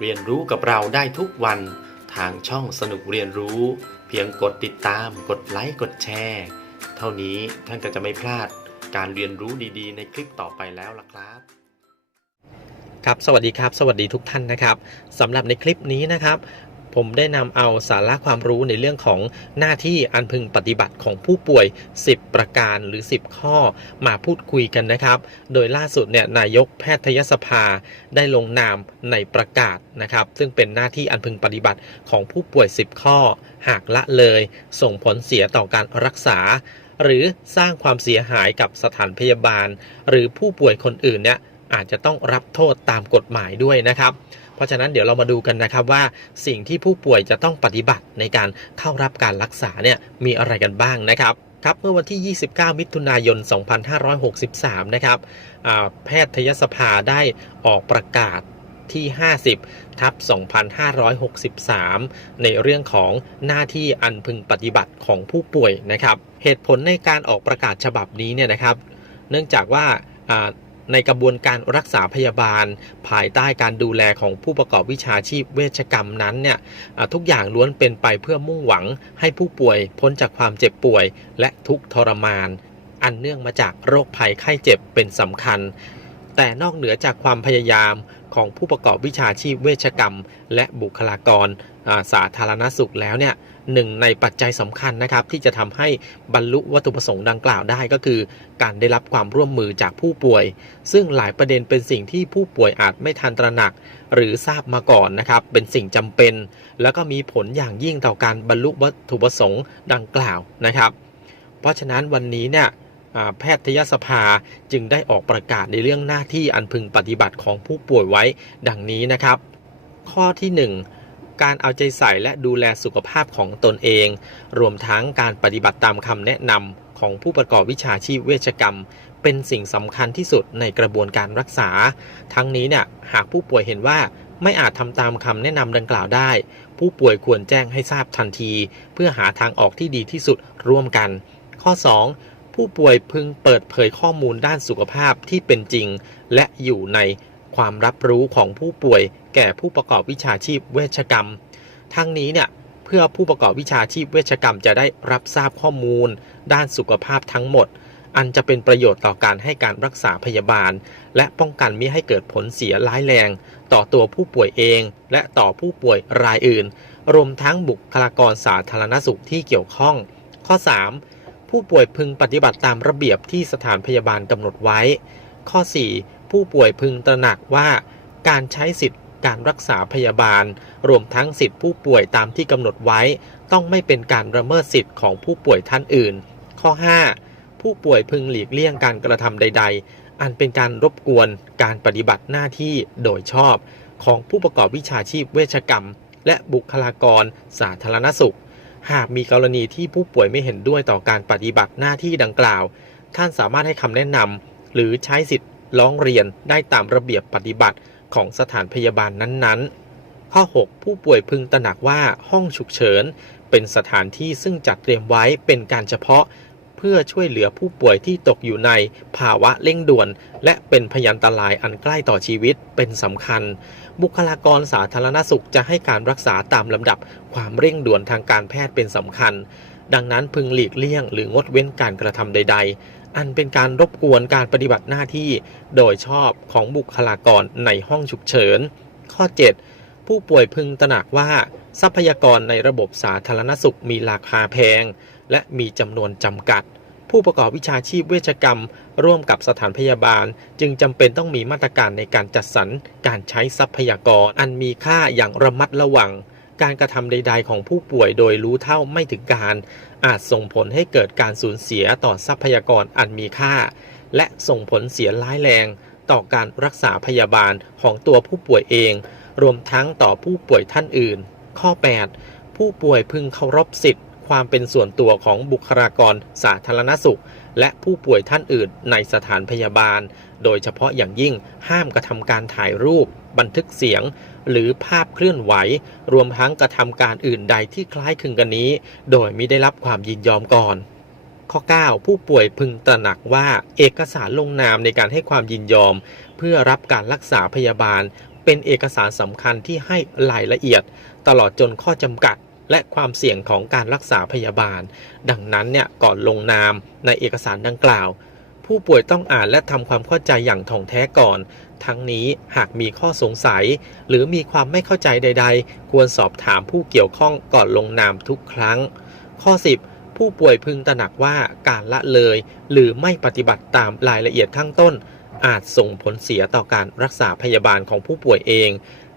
เรียนรู้กับเราได้ทุกวันทางช่องสนุกเรียนรู้ เพียงกดติดตาม กดไลค์กดแชร์ เท่านี้ท่านก็จะไม่พลาดการเรียนรู้ดีๆ ในคลิปต่อไปแล้วล่ะครับครับ สวัสดีครับ สวัสดีทุกท่านนะครับสำหรับในคลิปนี้นะครับ ผมได้นำเอาสาระความรู้ในเรื่องของหน้าที่อันพึงปฏิบัติของผู้ป่วย 10 ประการหรือ 10 ข้อมาพูดคุยกันนะครับ โดยล่าสุดเนี่ยนายกแพทยสภาได้ลงนามในประกาศนะครับ ซึ่งเป็นหน้าที่อันพึงปฏิบัติของผู้ป่วย 10 ข้อ หากละเลย ส่งผลเสียต่อการรักษา หรือสร้างความเสียหายกับสถานพยาบาล หรือผู้ป่วยคนอื่นเนี่ยอาจจะต้องรับโทษตามกฎหมายด้วยนะครับ เพราะฉะนั้นเดี๋ยวเรามาดูกันนะครับว่าสิ่งที่ผู้ป่วยจะต้องปฏิบัติในการเข้ารับการรักษาเนี่ยมีอะไรกันบ้างนะครับครับเมื่อวันที่ 29 มิถุนายน 2563 นะครับแพทยสภาได้ออกประกาศที่ 50 ทับ 2563 ในเรื่องของหน้าที่อันพึงปฏิบัติของผู้ป่วยนะครับ เหตุผลในการออกประกาศฉบับนี้เนี่ยนะครับ เนื่องจากว่า ในกระบวนการรักษาพยาบาล ภายใต้การดูแลของผู้ประกอบวิชาชีพเวชกรรมนั้นเนี่ยทุกอย่างล้วนเป็นไปเพื่อมุ่งหวังให้ผู้ป่วยพ้นจากความเจ็บป่วย และทุกทรมาน อันเนื่องมาจากโรคภัยไข้เจ็บเป็นสำคัญ แต่นอกเหนือจากความพยายามของผู้ประกอบวิชาชีพเวชกรรม และบุคลากรสาธารณสุขแล้วเนี่ยหนึ่งในปัจจัยสำคัญนะครับที่จะทำให้บรรลุวัตถุประสงค์ดังกล่าวได้ก็คือ การได้รับความร่วมมือจากผู้ป่วย ซึ่งหลายประเด็นเป็นสิ่งที่ผู้ป่วยอาจไม่ทันตระหนัก หรือทราบมาก่อนนะครับเป็นสิ่งจำเป็น แล้วก็มีผลอย่างยิ่งต่อการบรรลุวัตถุประสงค์ดังกล่าวนะครับ เพราะฉะนั้นวันนี้เนี่ย แพทยสภาจึงได้ออกประกาศในเรื่องหน้าที่อันพึงปฏิบัติของผู้ป่วยไว้ดังนี้นะครับ ข้อที่ 1การเอาใจใส่และดูแลสุขภาพของตนเอง รวมทั้งการปฏิบัติตามคำแนะนำของผู้ประกอบวิชาชีพเวชกรรม เป็นสิ่งสำคัญที่สุดในกระบวนการรักษา ทั้งนี้เนี่ยหากผู้ป่วยเห็นว่าไม่อาจทำตามคำแนะนำดังกล่าวได้ ผู้ป่วยควรแจ้งให้ทราบทันที เพื่อหาทางออกที่ดีที่สุดร่วมกัน ข้อ 2 ผู้ป่วยพึงเปิดเผยข้อมูลด้านสุขภาพที่เป็นจริง และอยู่ในความรับรู้ของผู้ป่วย แก่ผู้ประกอบวิชาชีพเวชกรรม ทั้งนี้เนี่ยเพื่อผู้ประกอบวิชาชีพเวชกรรมจะได้รับทราบข้อมูล ด้านสุขภาพทั้งหมด อันจะเป็นประโยชน์ต่อการให้การรักษาพยาบาล และป้องกันมิให้เกิดผลเสียร้ายแรง ต่อตัวผู้ป่วยเอง และต่อผู้ป่วยรายอื่น รวมทั้งบุคลากรสาธารณสุขที่เกี่ยวข้อง ข้อ 3 ผู้ป่วยพึงปฏิบัติตามระเบียบที่สถานพยาบาลกำหนดไว้ ข้อ 4 ผู้ป่วยพึงตระหนักว่า การใช้สิทธิการรักษาพยาบาล รวมทั้งสิทธิผู้ป่วยตามที่กำหนดไว้ ต้องไม่เป็นการละเมิดสิทธิของผู้ป่วยท่านอื่น ข้อ 5 ผู้ป่วยพึงหลีกเลี่ยงการกระทำใด ๆ อันเป็นการรบกวนการปฏิบัติหน้าที่โดยชอบ ของผู้ประกอบวิชาชีพเวชกรรม และบุคลากรสาธารณสุข หากมีกรณีที่ผู้ป่วยไม่เห็นด้วยต่อการปฏิบัติหน้าที่ดังกล่าว ท่านสามารถให้คำแนะนำหรือใช้สิทธิ์ร้องเรียนได้ตามระเบียบปฏิบัติของสถานพยาบาลนั้นๆ ข้อ 6 ผู้ป่วยพึงตระหนักว่าห้องฉุกเฉิน เป็นสถานที่ซึ่งจัดเตรียมไว้เป็นการเฉพาะ พื่อช่วยเหลือผู้ป่วยที่ตกอยู่ในภาวะเร่งด่วน และเป็นพยันตรายอันใกล้ต่อชีวิตเป็นสำคัญ บุคลากรสาธารณสุขจะให้การรักษาตามลำดับความเร่งด่วนทางการแพทย์เป็นสำคัญ ดังนั้นพึงหลีกเลี่ยงหรืองดเว้นการกระทำใด ๆ อันเป็นการรบกวนการปฏิบัติหน้าที่ โดยชอบของบุคลากรในห้องฉุกเฉิน ข้อ 7 ผู้ป่วยพึงตระหนักว่าทรัพยากรในระบบสาธารณสุขมีราคาแพง และมีจำนวนจำกัด ผู้ประกอบวิชาชีพเวชกรรม ร่วมกับสถานพยาบาล จึงจำเป็นต้องมีมาตรการในการจัดสรรการใช้ทรัพยากร อันมีค่าอย่างระมัดระวัง การกระทำใด ๆ ของผู้ป่วยโดยรู้เท่าไม่ถึงการ อาจส่งผลให้เกิดการสูญเสียต่อทรัพยากรอันมีค่า และส่งผลเสียร้ายแรง ต่อการรักษาพยาบาลของตัวผู้ป่วยเอง รวมทั้งต่อผู้ป่วยท่านอื่น ข้อ 8 ผู้ป่วยพึงเคารพสิทธิ ความเป็นส่วนตัวของบุคลากรสาธารณสุข และผู้ป่วยท่านอื่นในสถานพยาบาล โดยเฉพาะอย่างยิ่งห้ามกระทำการถ่ายรูป บันทึกเสียง หรือภาพเคลื่อนไหว รวมทั้งกระทำการอื่นใดที่คล้ายคลึงกันนี้ โดยไม่ได้รับความยินยอมก่อนข้อ 9 ผู้ป่วยพึงตระหนักว่าเอกสารลงนามในการให้ความยินยอม เพื่อรับการรักษาพยาบาล เป็นเอกสารสำคัญที่ให้รายละเอียด ตลอดจนข้อจำกัด และความเสี่ยงของการรักษาพยาบาล ดังนั้นเนี่ยก่อนลงนามในเอกสารดังกล่าว ผู้ป่วยต้องอ่านและทำความเข้าใจอย่างถ่องแท้ก่อน ทั้งนี้หากมีข้อสงสัย หรือมีความไม่เข้าใจใด ๆ ควรสอบถามผู้เกี่ยวข้องก่อนลงนามทุกครั้ง ข้อ 10 ผู้ป่วยพึงตระหนักว่าการละเลย หรือไม่ปฏิบัติตามรายละเอียดข้างต้น อาจส่งผลเสียต่อการรักษาพยาบาลของผู้ป่วยเอง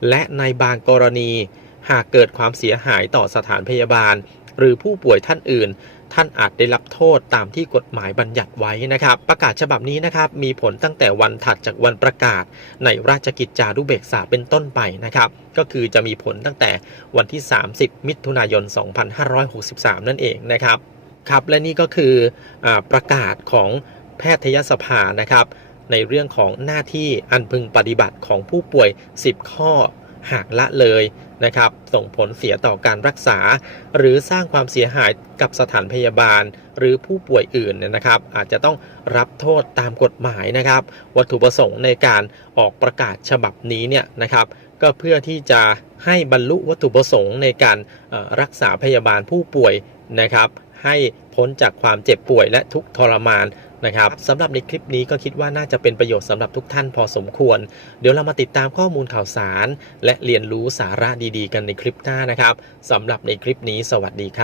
และในบางกรณี หากเกิดความเสียหายต่อสถานพยาบาล หรือผู้ป่วยท่านอื่น ท่านอาจได้รับโทษตามที่กฎหมายบัญญัติไว้นะครับ ประกาศฉบับนี้นะครับมีผลตั้งแต่วันถัดจากวันประกาศ ในราชกิจจานุเบกษาเป็นต้นไปนะครับ ก็คือจะมีผลตั้งแต่วันที่ 30 มิถุนายน 2563 นั่นเองนะครับครับและนี่ก็คืออประกาศของแพทยสภานะครับ ในเรื่องของหน้าที่อันพึงปฏิบัติของผู้ป่วย 10 ข้อ หากละเลยนะครับ ส่งผลเสียต่อการรักษา หรือสร้างความเสียหายกับสถานพยาบาล หรือผู้ป่วยอื่นเนี่ยนะครับ อาจจะต้องรับโทษตามกฎหมายนะครับ วัตถุประสงค์ในการออกประกาศฉบับนี้เนี่ยนะครับ ก็เพื่อที่จะให้บรรลุวัตถุประสงค์ในการรักษาพยาบาลผู้ป่วยนะครับ ให้พ้นจากความเจ็บป่วยและทุกทรมาน นะครับสำหรับในคลิปนี้ก็คิดว่าน่าจะเป็นประโยชน์สำหรับทุกท่านพอสมควร เดี๋ยวเรามาติดตามข้อมูลข่าวสาร และเรียนรู้สาระดีๆ กันในคลิปหน้านะครับสำหรับในคลิปนี้สวัสดีครับ